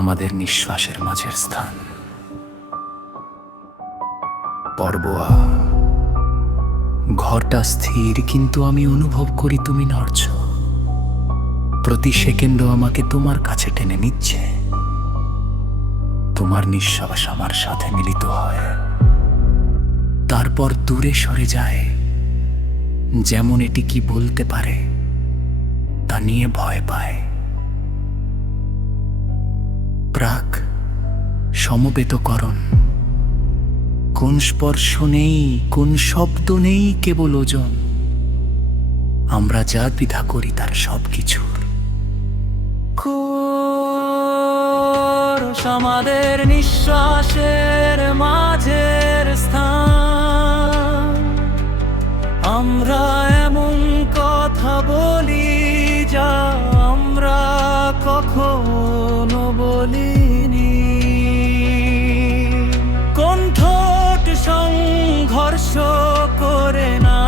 আমাদের নিঃশ্বাসের মাঝের স্থান। পর্বয়া, ঘরটা স্থির, কিন্তু আমি অনুভব করি তুমি নড়ছ। প্রতি সেকেন্ড আমাকে তোমার কাছে টেনে নিচ্ছে। তোমার নিঃশ্বাস আমার সাথে মিলিত হয়, তারপর দূরে সরে যায়, যেমন এটি কি বলতে পারে তা নিয়ে ভয় পায়। প্রাক সমবেতকরণ, কোন স্পর্শ নেই, কোন শব্দ নেই, কেবল ওজন। আমরা যা দ্বিধা করি তার সবকিছুর কোষ আমাদের নিঃশ্বাসের মাঝের স্থান। আমরা এমন কথা বলি যা আমরা কখনো বলিনি। কোন ঠোঁট সংঘর্ষ করে না,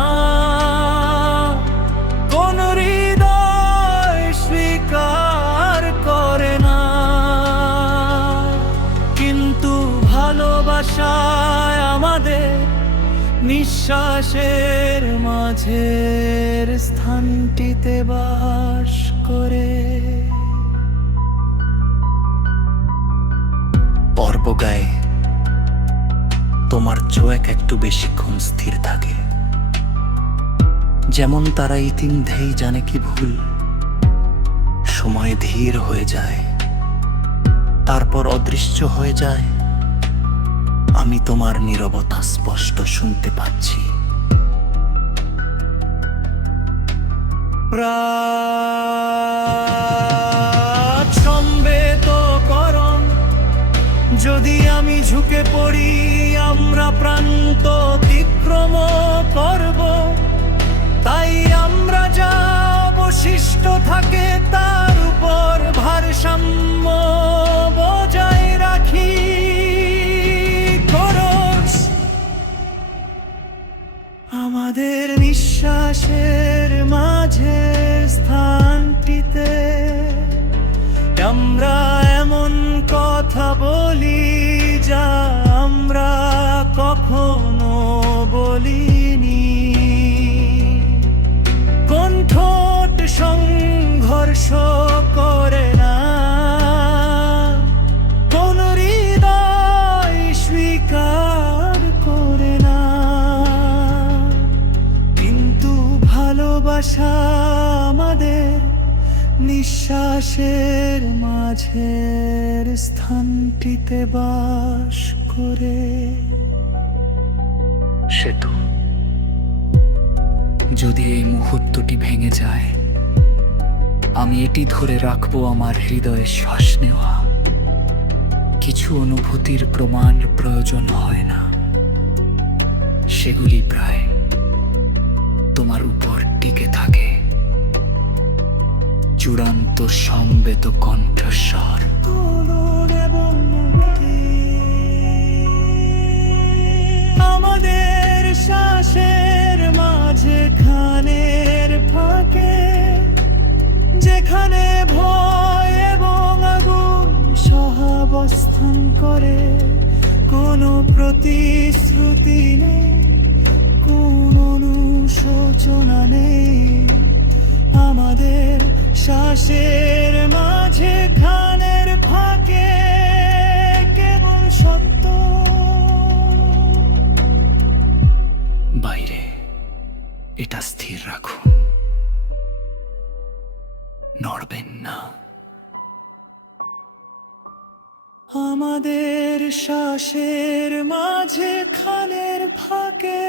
কোন হৃদয় স্বীকার করে না, কিন্তু ভালোবাসায় আমাদের নিঃশ্বাসের মাঝের স্থানটিতে বাস করে। পর্ব গায়ে তোমার চোখ একটু বেশিক্ষণ স্থির থাকে, যেমন তারা ইতিমধ্যেই জানে কি ভুল। সময় ধীর হয়ে যায়, তারপর অদৃশ্য হয়ে যায়। আমি তোমার নীরবতা স্পষ্ট শুনতে পাচ্ছি। সম্বেতকরণ, যদি আমি ঝুঁকে পড়ি, আমরা প্রান্ত অতিক্রম করব। তাই আমরা যা অবশিষ্ট থাকে তার উপর ভারসাম্য বজায় রাখি। খরচ আমাদের নিঃশ্বাসের মাঝে স্থানটিতে আমরা এমন কথা বলি যা আমরা কখনো বলিনি। কোন ঠোঁট সংঘর্ষ করে না, কোন হৃদয় স্বীকার করে না, কিন্তু ভালোবাসা আমাদের নিঃশ্বাসের মাঝের স্থানটিতে বাস করে। সেতু, যদি এই মুহূর্তটি ভেঙে যায়, আমি এটি ধরে রাখবো আমার হৃদয়ে শ্বাস নেওয়া। কিছু অনুভূতির প্রমাণ প্রয়োজন হয় না, সেগুলি প্রায় তোমার উপর টিকে থাকে। চূড়ান্ত সমবেত কণ্ঠস্বর। আমাদের শ্বাসের মাঝে খানের ফাঁকে, যেখানে ভয় এবং আগুন সহাবস্থান করে, কোনো প্রতিশ্রুতি নেই, কোন অনুশোচনা নেই। আমাদের শ্বাসের মাঝে খানের ফাঁকে কেবল সত্য। বাইরে এটা স্থির রাখুন, নড়বেন না। আমাদের শ্বাসের মাঝে খানের ফাঁকে